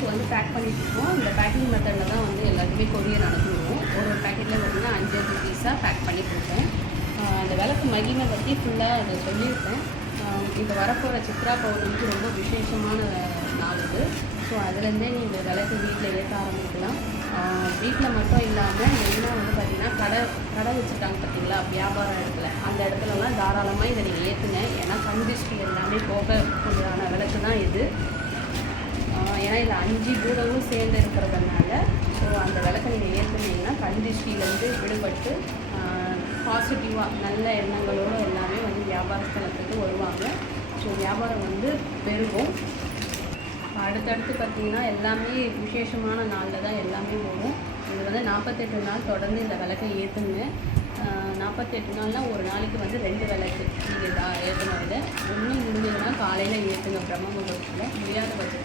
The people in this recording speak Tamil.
பேக் வந்து பேக் பண்ணிட்டுருக்கோம். இந்த பேக்கிங் மெத்தடில் தான் வந்து எல்லாத்துக்குமே கொரியர் அனுப்பிடுவோம் ஒரு ஒரு பேக்கெட்டில் பார்த்தீங்கன்னா அஞ்சு அஞ்சு பீஸாக பேக் பண்ணி கொடுப்பேன் அந்த விளக்கு மகிமை பற்றி ஃபுல்லாக அதை சொல்லியிருப்பேன். இப்போ வரப்போகிற சித்ரா பௌர்ணமிக்கு ரொம்ப விசேஷமான நாள் இது. ஸோ அதுலேருந்தே நீங்கள் விளக்கு வீட்டில் ஏற்ற ஆரம்பிக்கலாம். வீட்டில் மட்டும் இல்லாமல் மெயினாக வந்து பார்த்தீங்கன்னா கடை கடை வச்சுருக்காங்க பார்த்தீங்களா வியாபார இடத்துல. அந்த இடத்துலலாம் தாராளமாக இதை நீங்கள் ஏற்றுங்க ஏன்னா கண் எல்லாமே போக கொஞ்சமான விளக்கு தான் இது. ஏன்னா இதில் அஞ்சு பூதமும் சேர்ந்து இருக்கிறதுனால ஸோ அந்த விளக்கை நீங்கள் ஏற்றுனீங்கன்னா கண்டிஷ்டிலேருந்து விடுபட்டு பாசிட்டிவாக நல்ல எண்ணங்களோடு எல்லாமே வந்து வியாபார ஸ்தலத்துக்கு வருவாங்க. ஸோ வியாபாரம் வந்து பெருகும். அடுத்தடுத்து பார்த்தீங்கன்னா எல்லாமே விசேஷமான நாளில் தான் எல்லாமே வரும். இது வந்து நாற்பத்தெட்டு நாள் தொடர்ந்து இந்த விளக்கை ஏற்றுங்க நாற்பத்தெட்டு நாள்னால் ஒரு நாளைக்கு வந்து ரெண்டு விளக்கு. நீங்கள் ஏற்றணும் இதை ஒன்றும் முடிஞ்சதுன்னா காலையில் ஏற்றுங்க பிரம்ம முகூர்த்தத்தில். முடியாத பட்சத்தில்